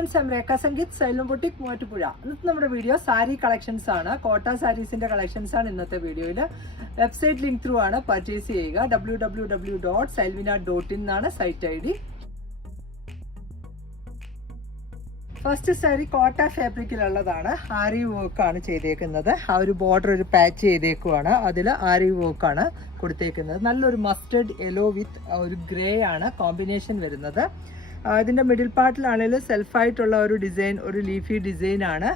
Friends, I'm Rekha Sangeet, Salem Boutique, Muvattupuzha. ഇന്നത്തെ നമ്മുടെ video sari collections ആണ്. കോട്ട സാരീസിന്റെ കളക്ഷൻസ് ആണ് ഇന്നത്തെ വീഡിയോയിൽ. വെബ്സൈറ്റ് ലിങ്ക് ത്രൂ ആണ് പർച്ചേസ് ചെയ്യുക. www.salvina.in എന്നാണ് site I D. First sari Kota ഫാബ്രിക്കിലുള്ളതാണ്. ആരി വർക്ക് ആണ് ചെയ്തേക്കുന്നത്. ആ ഒരു ബോർഡർ ഒരു പാച്ച് ചെയ്തേക്കുവാണ്. അതിൽ ആരി വർക്ക് ആണ് കൊടുത്തേക്കുന്നത്. നല്ലൊരു മസ്റ്റർഡ് യെല്ലോ വിത്ത് ഒരു ഗ്രേ ആണ് കോമ്പിനേഷൻ വരുന്നത്. ഇതിൻ്റെ മിഡിൽ പാർട്ടിലാണെങ്കിലും സെൽഫായിട്ടുള്ള ഒരു ഡിസൈൻ, ഒരു ലീഫി ഡിസൈൻ ആണ്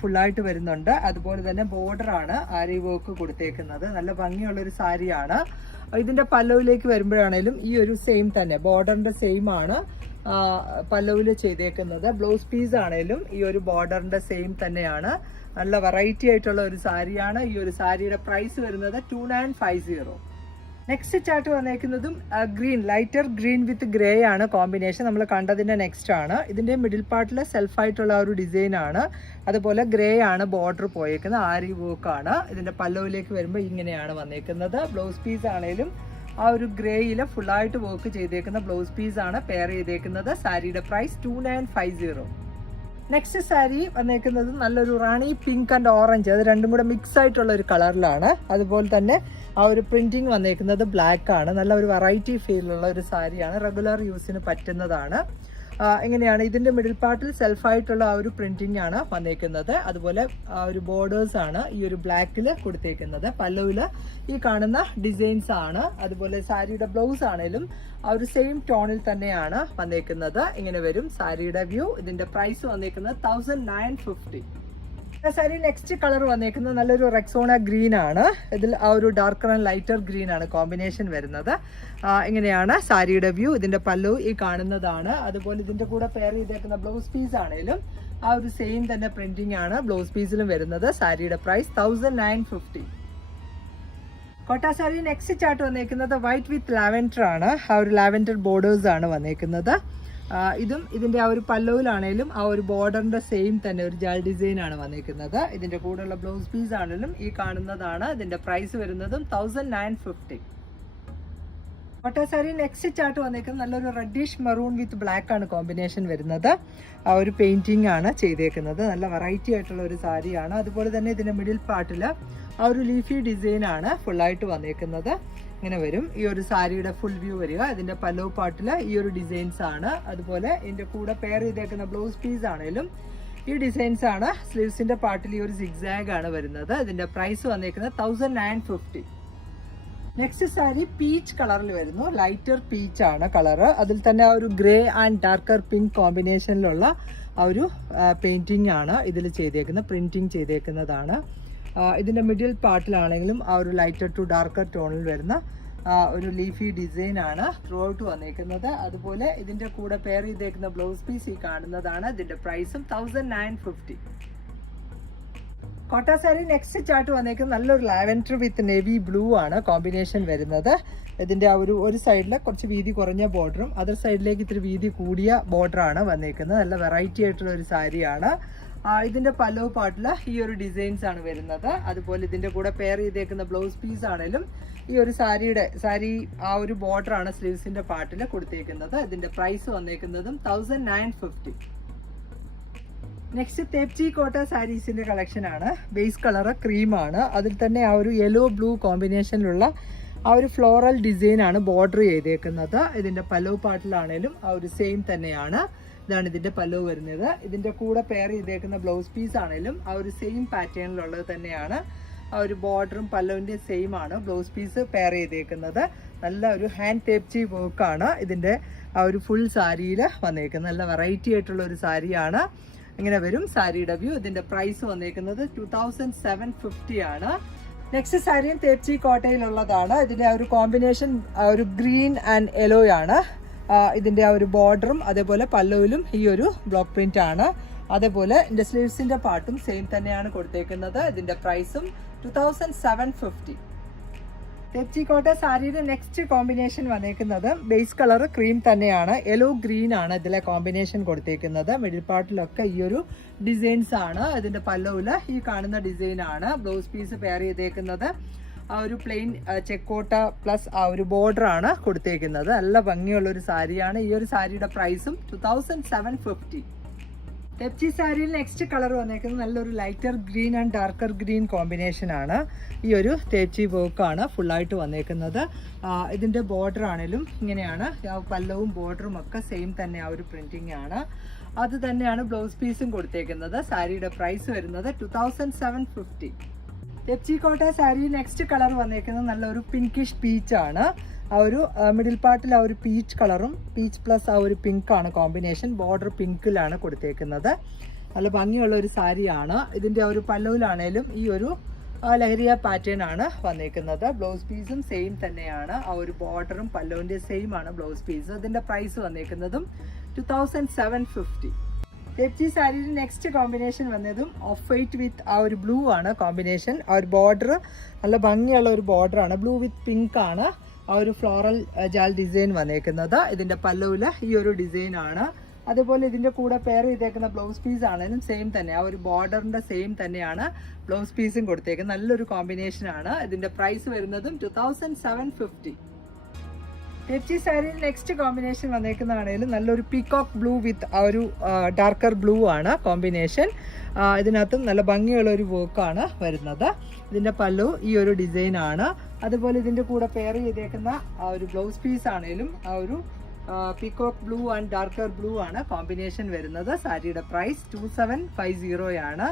ഫുള്ളായിട്ട് വരുന്നുണ്ട്. അതുപോലെ തന്നെ ബോർഡറാണ് ആരി വർക്ക് കൊടുത്തേക്കുന്നത്. നല്ല ഭംഗിയുള്ളൊരു സാരിയാണ്. ഇതിൻ്റെ പല്ലവിലേക്ക് വരുമ്പോഴാണേലും ഈ ഒരു സെയിം തന്നെ ബോർഡറിൻ്റെ സെയിം ആണ് പല്ലവിൽ ചെയ്തേക്കുന്നത്. ബ്ലൗസ് പീസ് ആണേലും ഈ ഒരു ബോർഡറിൻ്റെ സെയിം തന്നെയാണ്. നല്ല വെറൈറ്റി ആയിട്ടുള്ള ഒരു സാരിയാണ്. ഈ ഒരു സാരിയുടെ പ്രൈസ് വരുന്നത് 2950. നെക്സ്റ്റ് ചാർട്ട് വന്നേക്കുന്നതും green, lighter green with grey ആണ് കോമ്പിനേഷൻ. നമ്മൾ കണ്ടതിൻ്റെ നെക്സ്റ്റ് ആണ്. ഇതിൻ്റെ മിഡിൽ പാർട്ടിൽ സെൽഫായിട്ടുള്ള ഒരു ഡിസൈൻ ആണ്. അതുപോലെ ഗ്രേ ആണ് ബോർഡർ പോയേക്കുന്നത്. ആരി വർക്ക് ആണ്. ഇതിൻ്റെ പല്ലവിലേക്ക് വരുമ്പോൾ ഇങ്ങനെയാണ് വന്നേക്കുന്നത്. ബ്ലൗസ് പീസ് ആണേലും ആ ഒരു ഗ്രേയിൽ ഫുള്ളായിട്ട് വർക്ക് ചെയ്തേക്കുന്ന ബ്ലൗസ് പീസ് ആണ് പെയർ ചെയ്തേക്കുന്നത്. സാരിയുടെ പ്രൈസ് 2950. നെക്സ്റ്റ് സാരി വന്നേക്കുന്നത് നല്ലൊരു റാണി പിങ്ക് ആൻഡ് ഓറഞ്ച്, അത് രണ്ടും കൂടെ മിക്സ് ആയിട്ടുള്ള ഒരു കളറിലാണ്. അതുപോലെ തന്നെ ആ ഒരു പ്രിന്റിങ് വന്നേക്കുന്നത് ബ്ലാക്ക് ആണ്. നല്ല ഒരു വെറൈറ്റി ഫീലുള്ള ഒരു സാരിയാണ്. റെഗുലർ യൂസിന് പറ്റുന്നതാണ്. എങ്ങനെയാണ് ഇതിൻ്റെ മിഡിൽ പാർട്ടിൽ സെൽഫായിട്ടുള്ള ആ ഒരു പ്രിന്റിംഗ് ആണ് വന്നേക്കുന്നത്. അതുപോലെ ആ ഒരു ബോർഡേഴ്സ് ആണ് ഈ ഒരു ബ്ലാക്കിൽ കൊടുത്തേക്കുന്നത്. പല്ലുവിൽ ഈ കാണുന്ന ഡിസൈൻസ് ആണ്. അതുപോലെ സാരിയുടെ ബ്ലൗസ് ആണേലും ആ ഒരു സെയിം ടോണിൽ തന്നെയാണ് വന്നേക്കുന്നത്. ഇങ്ങനെ വരും സാരിയുടെ വ്യൂ. ഇതിന്റെ പ്രൈസ് വന്നേക്കുന്നത് 1950. സാരി നെക്സ്റ്റ് കളർ വന്നേക്കുന്നത് നല്ലൊരു റെക്സോണ ഗ്രീൻ ആണ്. ഇതിൽ ആ ഒരു ഡാർക്കർ ആൻഡ് ലൈറ്റർ ഗ്രീൻ ആണ് കോമ്പിനേഷൻ വരുന്നത്. ഇങ്ങനെയാണ് സാരിയുടെ വ്യൂ. ഇതിന്റെ പല്ലു ഈ കാണുന്നതാണ്. അതുപോലെ ഇതിന്റെ കൂടെ പെയർ ചെയ്തേക്കുന്ന ബ്ലൗസ് പീസ് ആണേലും ആ ഒരു സെയിം തന്നെ പ്രിന്റിംഗ് ആണ് ബ്ലൗസ് പീസിലും വരുന്നത്. സാരിയുടെ പ്രൈസ് 1950. കോട്ട സാരി നെക്സ്റ്റ് ചാർട്ട് വന്നേക്കുന്നത് വൈറ്റ് വിത്ത് ലാവൻഡർ ആണ്. ആ ഒരു ലാവൻഡർ ബോർഡേഴ്സ് ആണ് വന്നേക്കുന്നത്. ഇതും ഇതിൻ്റെ ആ ഒരു പല്ലവിലാണേലും ആ ഒരു ബോർഡറിൻ്റെ സെയിം തന്നെ ഒരു ജാൽ ഡിസൈൻ ആണ് വന്നിരിക്കുന്നത്. ഇതിൻ്റെ കൂടെയുള്ള ബ്ലൗസ് പീസ് ആണെങ്കിലും ഈ കാണുന്നതാണ്. ഇതിൻ്റെ പ്രൈസ് വരുന്നതും 1950. കോട്ട സാരി നെക്സ്റ്റ് ചാർട്ട് വന്നേക്കുന്നത് നല്ലൊരു റെഡിഷ് മെറൂൺ വിത്ത് ബ്ലാക്ക് ആണ് കോമ്പിനേഷൻ വരുന്നത്. ആ ഒരു പെയിൻറ്റിംഗ് ആണ് ചെയ്തേക്കുന്നത്. നല്ല വെറൈറ്റി ആയിട്ടുള്ള ഒരു സാരിയാണ്. അതുപോലെ തന്നെ ഇതിൻ്റെ മിഡിൽ പാർട്ടിൽ ആ ഒരു ലീഫി ഡിസൈൻ ആണ് ഫുള്ളായിട്ട് വന്നേക്കുന്നത്. ഇങ്ങനെ വരും ഈ ഒരു സാരിയുടെ ഫുൾ വ്യൂ വരിക. ഇതിന്റെ പല്ലവ് പാർട്ടിൽ ഈ ഒരു ഡിസൈൻസ് ആണ്. അതുപോലെ ഇതിന്റെ കൂടെ പെയർ ചെയ്തേക്കുന്ന ബ്ലൗസ് പീസ് ആണേലും ഈ ഡിസൈൻസ് ആണ്. സ്ലീവ്സിന്റെ പാർട്ടിൽ ഈ ഒരു സിഗ്സാഗ് ആണ് വരുന്നത്. ഇതിന്റെ പ്രൈസ് വന്നേക്കുന്നത് 1950. നെക്സ്റ്റ് സാരി പീച്ച് കളറിൽ വരുന്നു. ലൈറ്റർ പീച്ച് ആണ് കളറ്. അതിൽ തന്നെ ആ ഒരു ഗ്രേ ആൻഡ് ഡാർക്കർ പിങ്ക് കോമ്പിനേഷനിലുള്ള ആ ഒരു പെയിന്റിംഗ് ആണ് ഇതിൽ ചെയ്തേക്കുന്നത്. പ്രിന്റിംഗ് ചെയ്തേക്കുന്നതാണ്. ഇതിൻ്റെ മിഡിൽ പാർട്ടിലാണെങ്കിലും ആ ഒരു ലൈറ്റർ ടു ഡാർക്കർ ടോണിൽ വരുന്ന ഒരു ലീഫി ഡിസൈൻ ആണ് ത്രൂ ഔട്ട് വന്നേക്കുന്നത്. അതുപോലെ ഇതിൻ്റെ കൂടെ പെയർ ചെയ്തേക്കുന്ന ബ്ലൗസ് പീസ് ഈ കാണുന്നതാണ്. ഇതിൻ്റെ പ്രൈസും 1950. കോട്ട സാരി നെക്സ്റ്റ് ചാർട്ട് വന്നേക്കുന്നത് നല്ലൊരു ലാവൻഡർ വിത്ത് നേവി ബ്ലൂ ആണ് കോമ്പിനേഷൻ വരുന്നത്. ഇതിൻ്റെ ആ ഒരു സൈഡിൽ കുറച്ച് വീതി കുറഞ്ഞ ബോർഡറും അതർ സൈഡിലേക്ക് ഇത്തിരി വീതി കൂടിയ ബോർഡറാണ് വന്നേക്കുന്നത്. നല്ല വെറൈറ്റി ആയിട്ടുള്ള ഒരു സാരിയാണ്. ഇതിന്റെ പല്ലവ് പാർട്ടിൽ ഈ ഒരു ഡിസൈൻസ് ആണ് വരുന്നത്. അതുപോലെ ഇതിന്റെ കൂടെ പെയർ ചെയ്തേക്കുന്ന ബ്ലൗസ് പീസ് ആണേലും ഈ ഒരു സാരി ആ ഒരു ബോർഡർ ആണ് സ്ലീവ്സിന്റെ പാർട്ടിൽ കൊടുത്തേക്കുന്നത്. ഇതിന്റെ പ്രൈസ് വന്നേക്കുന്നതും 1950. നെക്സ്റ്റ് തേപ്ചി കോട്ട സാരീസിന്റെ കളക്ഷൻ ആണ്. ബേസ് കളർ ക്രീം ആണ്. അതിൽ തന്നെ ആ ഒരു യെല്ലോ ബ്ലൂ കോമ്പിനേഷനിലുള്ള ആ ഒരു ഫ്ലോറൽ ഡിസൈൻ ആണ് ബോർഡർ ചെയ്തേക്കുന്നത്. ഇതിന്റെ പല്ലവ് പാർട്ടിലാണേലും ആ ഒരു സെയിം തന്നെയാണ്. ഇതാണ് ഇതിന്റെ പല്ലവ് വരുന്നത്. ഇതിന്റെ കൂടെ പെയർ ചെയ്തേക്കുന്ന ബ്ലൗസ് പീസ് ആണേലും ആ ഒരു സെയിം പാറ്റേണിലുള്ളത് തന്നെയാണ്. ആ ഒരു ബോർഡറും പല്ലവിന്റെ സെയിം ആണ് ബ്ലൗസ് പീസ് പെയർ ചെയ്തേക്കുന്നത്. നല്ല ഒരു ഹാൻഡ് ടേപ്ചി വർക്കാണ് ഇതിന്റെ ആ ഒരു ഫുൾ സാരിയിൽ വന്നേക്കുന്നത്. നല്ല വെറൈറ്റി ആയിട്ടുള്ള ഒരു സാരിയാണ്. ഇങ്ങനെ വരും സാരിയുടെ വ്യൂ. ഇതിന്റെ പ്രൈസ് വന്നേക്കുന്നത് 2750 ആണ്. നെക്സ്റ്റ് സാരിയും തേപ്ചി കോട്ടയിലുള്ളതാണ്. ഇതിന്റെ ആ ഒരു കോമ്പിനേഷൻ ഒരു ഗ്രീൻ ആൻഡ് യെല്ലോ ആണ്. ഇതിൻ്റെ ആ ഒരു ബോർഡറും അതേപോലെ പല്ലുവിലും ഈ ഒരു ബ്ലോക്ക് പ്രിന്റ് ആണ്. അതേപോലെ ഇതിൻ്റെ സ്ലീവ്സിൻ്റെ പാർട്ടും സെയിം തന്നെയാണ് കൊടുത്തേക്കുന്നത്. ഇതിൻ്റെ പ്രൈസും 2750. തെച്ചി കോട്ട സാരിയുടെ നെക്സ്റ്റ് കോമ്പിനേഷൻ വന്നേക്കുന്നത് ബേസ് കളർ ക്രീം തന്നെയാണ്. യെല്ലോ ഗ്രീൻ ആണ് ഇതിലെ കോമ്പിനേഷൻ കൊടുത്തേക്കുന്നത്. മിഡിൽ പാർട്ടിലൊക്കെ ഈ ഒരു ഡിസൈൻസ് ആണ്. ഇതിൻ്റെ പല്ലുവിൽ ഈ കാണുന്ന ഡിസൈൻ ആണ്. ബ്ലൗസ് പീസ് പെയർ ചെയ്തേക്കുന്നത് ആ ഒരു പ്ലെയിൻ ചെക്കോട്ട പ്ലസ് ആ ഒരു ബോർഡർ ആണ് കൊടുത്തേക്കുന്നത്. നല്ല ഭംഗിയുള്ള ഒരു സാരിയാണ്. ഈ ഒരു സാരിയുടെ പ്രൈസും 2750. തെപ്ചി സാരിയിൽ നെക്സ്റ്റ് കളർ വന്നേക്കുന്നത് നല്ലൊരു lighter green and darker green combination ആണ്. ഈ ഒരു തേച്ചി വർക്കാണ് ഫുള്ളായിട്ട് വന്നേക്കുന്നത്. ഇതിൻ്റെ ബോർഡർ ആണെങ്കിലും ഇങ്ങനെയാണ്, പല്ലവും ബോർഡറും ഒക്കെ സെയിം തന്നെ ആ ഒരു പ്രിന്റിംഗ് ആണ്. അത് തന്നെയാണ് ബ്ലൗസ് പീസും കൊടുത്തേക്കുന്നത്. സാരിയുടെ പ്രൈസ് വരുന്നത് 2750. തെപ്ചി കോട്ട സാരി നെക്സ്റ്റ് കളർ വന്നേക്കുന്നത് നല്ലൊരു പിങ്കിഷ് പീച്ചാണ്. ആ ഒരു മിഡിൽ പാർട്ടിൽ ആ ഒരു പീച്ച് കളറും പീച്ച് പ്ലസ് ആ ഒരു പിങ്ക് ആണ് കോമ്പിനേഷൻ. ബോർഡർ പിങ്കിലാണ് കൊടുത്തേക്കുന്നത്. നല്ല ഭംഗിയുള്ള ഒരു സാരിയാണ്. ഇതിൻ്റെ ആ ഒരു പല്ലവിലാണേലും ഈ ഒരു ലഹരിയ പാറ്റേൺ ആണ് വന്നേക്കുന്നത്. ബ്ലൗസ് പീസും സെയിം തന്നെയാണ്. ആ ഒരു ബോർഡറും പല്ലുവിൻ്റെ സെയിം ആണ് ബ്ലൗസ് പീസ്. ഇതിൻ്റെ പ്രൈസ് വന്നേക്കുന്നതും 2750. തെപ്ചി സാരിയിൽ നെക്സ്റ്റ് കോമ്പിനേഷൻ വന്നതും ഓഫ് വൈറ്റ് വിത്ത് ആ ഒരു ബ്ലൂ ആണ് കോമ്പിനേഷൻ. ആ ഒരു ബോർഡർ നല്ല ഭംഗിയുള്ള ഒരു ബോർഡർ ആണ്. ബ്ലൂ വിത്ത് പിങ്ക് ആണ് ആ ഒരു ഫ്ലോറൽ ജാൽ ഡിസൈൻ വന്നേക്കുന്നത്. ഇതിൻ്റെ പല്ലുവില് ഈ ഒരു ഡിസൈൻ ആണ്. അതുപോലെ ഇതിൻ്റെ കൂടെ പെയർ ചെയ്തേക്കുന്ന ബ്ലൗസ് പീസ് ആണെങ്കിലും സെയിം തന്നെ, ആ ഒരു ബോർഡറിൻ്റെ സെയിം തന്നെയാണ് ബ്ലൗസ് പീസും കൊടുത്തേക്കുന്നത്. നല്ലൊരു കോമ്പിനേഷൻ ആണ്. ഇതിൻ്റെ പ്രൈസ് വരുന്നതും 2750. തെപ്ചി സാരിയിൽ നെക്സ്റ്റ് കോമ്പിനേഷൻ വന്നേക്കുന്നതാണെങ്കിലും നല്ലൊരു പീകോക്ക് ബ്ലൂ വിത്ത് ആ ഒരു ഡാർക്കർ ബ്ലൂ ആണ് കോമ്പിനേഷൻ. ഇതിനകത്തും നല്ല ഭംഗിയുള്ള ഒരു വർക്കാണ് വരുന്നത്. ഇതിൻ്റെ പല്ലു ഈ ഒരു ഡിസൈൻ ആണ്. അതുപോലെ ഇതിൻ്റെ കൂടെ പെയർ ചെയ്തേക്കുന്ന ആ ഒരു ബ്ലൗസ് പീസ് ആണെങ്കിലും ആ ഒരു peacock blue and darker blue ആണ് കോമ്പിനേഷൻ വരുന്നത്. സാരിയുടെ പ്രൈസ് 2750 ആണ്.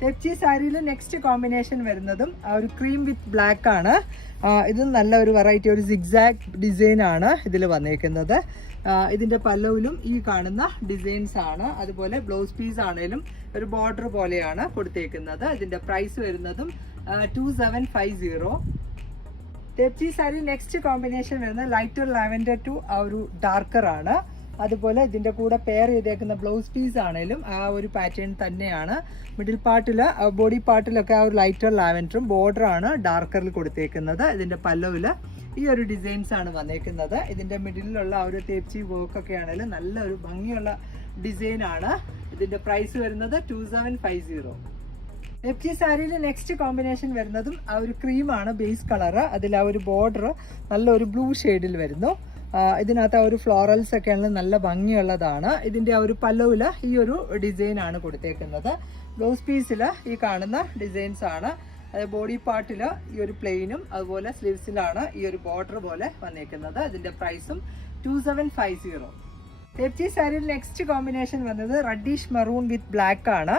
തെപ്ചി സാരിയിൽ നെക്സ്റ്റ് കോമ്പിനേഷൻ വരുന്നതും ആ ഒരു ക്രീം വിത്ത് ബ്ലാക്ക് ആണ്. ഇത് നല്ല ഒരു വെറൈറ്റി, ഒരു സിഗ്സാഗ് ഡിസൈൻ ആണ് ഇതിൽ വന്നേക്കുന്നത്. ഇതിൻ്റെ പല്ലവിലും ഈ കാണുന്ന ഡിസൈൻസ് ആണ്. അതുപോലെ ബ്ലൗസ് പീസ് ആണെങ്കിലും ഒരു ബോർഡർ പോലെയാണ് കൊടുത്തേക്കുന്നത്. ഇതിൻ്റെ പ്രൈസ് വരുന്നതും 2750. തെപ്ചി സാരി നെക്സ്റ്റ് കോമ്പിനേഷൻ വരുന്നത് ലൈറ്റർ ലാവൻഡർ ടു ആ ഒരു ഡാർക്കർ ആണ്. അതുപോലെ ഇതിൻ്റെ കൂടെ പെയർ ചെയ്തേക്കുന്ന ബ്ലൗസ് പീസ് ആണെങ്കിലും ആ ഒരു പാറ്റേൺ തന്നെയാണ്. മിഡിൽ പാർട്ടിൽ ബോഡി പാർട്ടിലൊക്കെ ആ ഒരു ലൈറ്റർ ലാവൻഡറും ബോർഡറാണ് ഡാർക്കറിൽ കൊടുത്തേക്കുന്നത്. ഇതിൻ്റെ പല്ലവിൽ ഈ ഒരു ഡിസൈൻസ് ആണ് വന്നേക്കുന്നത്. ഇതിൻ്റെ മിഡിലുള്ള ആ ഒരു തേപ്ചി വർക്കൊക്കെ ആണെങ്കിലും നല്ലൊരു ഭംഗിയുള്ള ഡിസൈൻ ആണ്. ഇതിൻ്റെ പ്രൈസ് വരുന്നത് 2750. തെപ്ചി സാരിയിൽ നെക്സ്റ്റ് കോമ്പിനേഷൻ വരുന്നതും ആ ഒരു ക്രീമാണ് ബേസ് കളറ്. അതിൽ ആ ഒരു ബോർഡർ നല്ലൊരു ബ്ലൂ ഷെയ്ഡിൽ വരുന്നു. ഇതിനകത്ത് ആ ഒരു ഫ്ലോറൽസ് ഒക്കെ ആണെങ്കിൽ നല്ല ഭംഗിയുള്ളതാണ്. ഇതിൻ്റെ ആ ഒരു പല്ലവിൽ ഈ ഒരു ഡിസൈൻ ആണ് കൊടുത്തേക്കുന്നത്. ബ്ലൗസ് പീസിൽ ഈ കാണുന്ന ഡിസൈൻസ് ആണ്. ബോഡി പാർട്ടിൽ ഈ ഒരു പ്ലെയിനും അതുപോലെ സ്ലീവ്സിലാണ് ഈ ഒരു ബോർഡർ പോലെ വന്നേക്കുന്നത്. ഇതിൻ്റെ പ്രൈസും 2750. തെപ്ചി സാരിയിൽ നെക്സ്റ്റ് കോമ്പിനേഷൻ വന്നത് റെഡിഷ് മറൂൺ വിത്ത് ബ്ലാക്ക് ആണ്.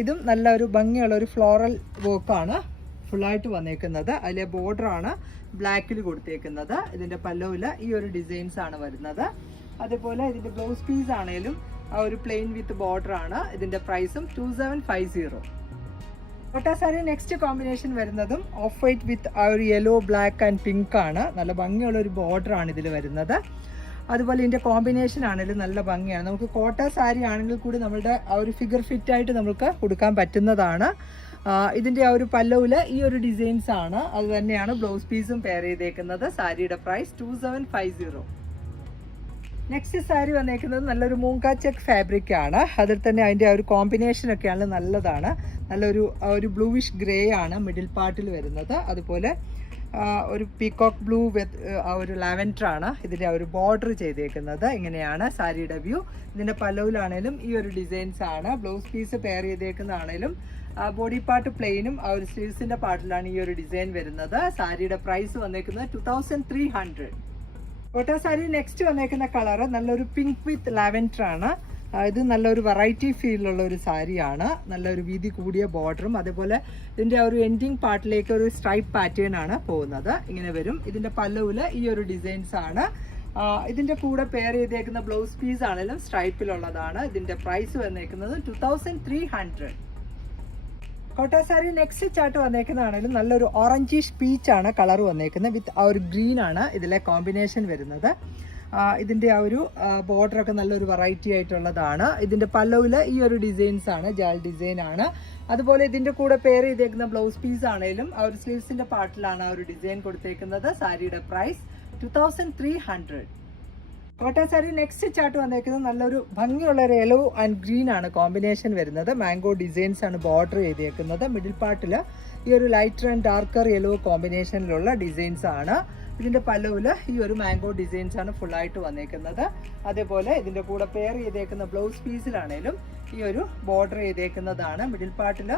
ഇതും നല്ല ഒരു ഭംഗിയുള്ള ഒരു ഫ്ലോറൽ വർക്കാണ് ഫുള്ളായിട്ട് വന്നേക്കുന്നത്. അതിലെ ബോർഡറാണ് ബ്ലാക്കിൽ കൊടുത്തേക്കുന്നത്. ഇതിൻ്റെ പല്ലവിൽ ഈ ഒരു ഡിസൈൻസ് ആണ് വരുന്നത്. അതുപോലെ ഇതിൻ്റെ ബ്ലൗസ് പീസ് ആണെങ്കിലും ആ ഒരു പ്ലെയിൻ വിത്ത് ബോർഡർ ആണ്. ഇതിൻ്റെ പ്രൈസും 2750. കോട്ട സാരി നെക്സ്റ്റ് കോമ്പിനേഷൻ വരുന്നതും ഓഫ് വൈറ്റ് വിത്ത് ആ ഒരു യെല്ലോ ബ്ലാക്ക് ആൻഡ് പിങ്ക് ആണ്. നല്ല ഭംഗിയുള്ള ഒരു ബോർഡർ ആണ് ഇതിൽ വരുന്നത്. അതുപോലെ ഇതിൻ്റെ കോമ്പിനേഷൻ ആണെങ്കിലും നല്ല ഭംഗിയാണ്. നമുക്ക് കോട്ട സാരി ആണെങ്കിൽ കൂടി നമ്മളുടെ ആ ഒരു ഫിഗർ ഫിറ്റ് ആയിട്ട് നമുക്ക് കൊടുക്കാൻ പറ്റുന്നതാണ്. ഇതിൻ്റെ ആ ഒരു പല്ലവിൽ ഈ ഒരു ഡിസൈൻസ് ആണ്. അത് തന്നെയാണ് ബ്ലൗസ് പീസും പെയർ ചെയ്തേക്കുന്നത്. സാരിയുടെ പ്രൈസ് 2750. നെക്സ്റ്റ് സാരി വന്നേക്കുന്നത് നല്ലൊരു മൂങ്ക ചെക്ക് ഫാബ്രിക് ആണ്. അതിൽ തന്നെ അതിൻ്റെ ആ ഒരു കോമ്പിനേഷൻ ഒക്കെയാണ് നല്ലതാണ്. നല്ലൊരു ബ്ലൂവിഷ് ഗ്രേ ആണ് മിഡിൽ പാർട്ടിൽ വരുന്നത്. അതുപോലെ ഒരു പീകോക്ക് ബ്ലൂ വിത്ത് ആ ഒരു ലാവൻഡർ ആണ് ഇതിൻ്റെ ആ ഒരു ബോർഡർ ചെയ്തേക്കുന്നത്. ഇങ്ങനെയാണ് സാരിയുടെ വ്യൂ. ഇതിൻ്റെ പല്ലവിലാണേലും ഈ ഒരു ഡിസൈൻസ് ആണ്. ബ്ലൗസ് പീസ് പെയർ ചെയ്തേക്കുന്നതാണേലും ബോഡി പാർട്ട് പ്ലെയിനും ആ ഒരു സ്ലീവ്സിൻ്റെ പാർട്ടിലാണ് ഈ ഒരു ഡിസൈൻ വരുന്നത്. സാരിയുടെ പ്രൈസ് വന്നേക്കുന്നത് 2300. കോട്ട സാരി നെക്സ്റ്റ് വന്നേക്കുന്ന കളർ നല്ലൊരു പിങ്ക് വിത്ത് ലാവൻഡർ ആണ്. ഇത് നല്ലൊരു വെറൈറ്റി ഫീലുള്ള ഒരു സാരിയാണ്. നല്ലൊരു വീതി കൂടിയ ബോർഡറും അതേപോലെ ഇതിൻ്റെ ഒരു എൻഡിങ് പാർട്ടിലേക്ക് ഒരു സ്ട്രൈപ്പ് പാറ്റേൺ ആണ് പോകുന്നത്. ഇങ്ങനെ വരും. ഇതിൻ്റെ പല്ലവിൽ ഈ ഒരു ഡിസൈൻസ് ആണ്. ഇതിൻ്റെ കൂടെ പെയർ ചെയ്തേക്കുന്ന ബ്ലൗസ് പീസ് ആണെങ്കിലും സ്ട്രൈപ്പിലുള്ളതാണ്. ഇതിൻ്റെ പ്രൈസ് വന്നേക്കുന്നത് 2300. കോട്ട സാരി നെക്സ്റ്റ് ചാർട്ട് വന്നേക്കുന്നതാണെങ്കിലും നല്ലൊരു ഓറഞ്ചിഷ് പീച്ച് ആണ് കളർ വന്നേക്കുന്നത്. വിത്ത് ആ ഒരു ഗ്രീൻ ആണ് ഇതിലെ കോമ്പിനേഷൻ വരുന്നത്. ഇതിൻ്റെ ആ ഒരു ബോർഡറൊക്കെ നല്ലൊരു വെറൈറ്റി ആയിട്ടുള്ളതാണ്. ഇതിൻ്റെ പല്ലവിൽ ഈ ഒരു ഡിസൈൻസ് ആണ്, ജാൽ ഡിസൈൻ ആണ്. അതുപോലെ ഇതിൻ്റെ കൂടെ പെയർ ചെയ്തേക്കുന്ന ബ്ലൗസ് പീസ് ആണെങ്കിലും ആ ഒരു സ്ലീവ്സിൻ്റെ പാർട്ടിലാണ് ആ ഒരു ഡിസൈൻ കൊടുത്തേക്കുന്നത്. സാരിയുടെ price 2300. Kota sari next chart വന്നേക്കുന്നത് നല്ലൊരു ഭംഗിയുള്ള ഒരു യെല്ലോ ആൻഡ് ഗ്രീൻ ആണ് കോമ്പിനേഷൻ വരുന്നത്. മാംഗോ ഡിസൈൻസ് ആണ് ബോർഡർ ചെയ്തേക്കുന്നത്. മിഡിൽ പാർട്ടിൽ ഈ ഒരു ലൈറ്റർ ആൻഡ് ഡാർക്കർ യെല്ലോ കോമ്പിനേഷനിലുള്ള ഡിസൈൻസ് ആണ്. ഇതിന്റെ പല്ലുവില് ഈ ഒരു മാംഗോ ഡിസൈൻസ് ആണ് ഫുൾ ആയിട്ട് വന്നേക്കുന്നത്. അതേപോലെ ഇതിന്റെ കൂടെ പെയർ ചെയ്തേക്കുന്ന ബ്ലൗസ് പീസിലാണേലും ഈ ഒരു ബോർഡർ ചെയ്തേക്കുന്നതാണ്. മിഡിൽ പാർട്ടില്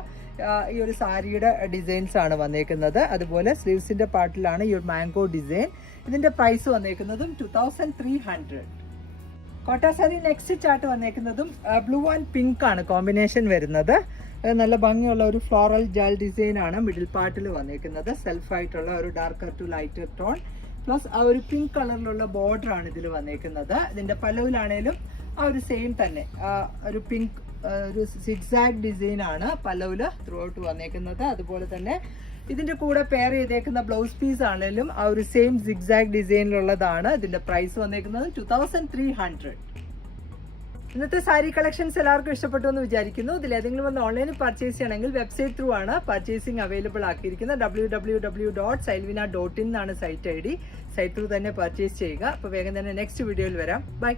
ഈ ഒരു സാരിയുടെ ഡിസൈൻസ് ആണ് വന്നേക്കുന്നത്. അതുപോലെ സ്ലീവ്സിന്റെ പാർട്ടിലാണ് ഈ ഒരു മാംഗോ ഡിസൈൻ. ഇതിന്റെ പ്രൈസ് വന്നേക്കുന്നതും 2300. കോട്ട സാരി നെക്സ്റ്റ് ചാർട്ട് വന്നേക്കുന്നതും ബ്ലൂ ആൻഡ് പിങ്ക് ആണ് കോമ്പിനേഷൻ വരുന്നത്. നല്ല ഭംഗിയുള്ള ഒരു ഫ്ലോറൽ ജാൽ ഡിസൈൻ ആണ് മിഡിൽ പാർട്ടിൽ വന്നേക്കുന്നത്. സെൽഫായിട്ടുള്ള ഒരു darker to lighter tone plus ആ ഒരു പിങ്ക് കളറിലുള്ള ബോർഡർ ആണ് ഇതിൽ വന്നേക്കുന്നത്. ഇതിന്റെ പല്ലവിലാണേലും ആ ഒരു സെയിം തന്നെ ഒരു പിങ്ക് ഒരു സിഗ്സാഗ് ഡിസൈൻ ആണ് പല്ലവില് ത്രൂ ഔട്ട് വന്നേക്കുന്നത്. അതുപോലെ തന്നെ ഇതിന്റെ കൂടെ പെയർ ചെയ്തേക്കുന്ന ബ്ലൗസ് പീസ് ആണെങ്കിലും ആ ഒരു സെയിം സിഗ്സാഗ് ഡിസൈനിലുള്ളതാണ്. ഇതിന്റെ പ്രൈസ് വന്നേക്കുന്നത് 2300. ഇന്നത്തെ സാരി കളക്ഷൻസ് എല്ലാവർക്കും ഇഷ്ടപ്പെട്ടു എന്ന് വിചാരിക്കുന്നു. ഇതിൽ ഏതെങ്കിലും ഒന്ന് ഓൺലൈനിൽ പർച്ചേസ് ചെയ്യണമെങ്കിൽ വെബ്സൈറ്റ് ത്രൂ ആണ് പർച്ചേസിംഗ് അവൈലബിൾ ആക്കിയിരിക്കുന്നത്. www.selvina.in എന്നാണ് സൈറ്റ് ID. സൈറ്റ് ത്രൂ തന്നെ പർച്ചേസ് ചെയ്യുക. അപ്പോൾ വേഗം തന്നെ നെക്സ്റ്റ് വീഡിയോയിൽ വരാം. ബൈ.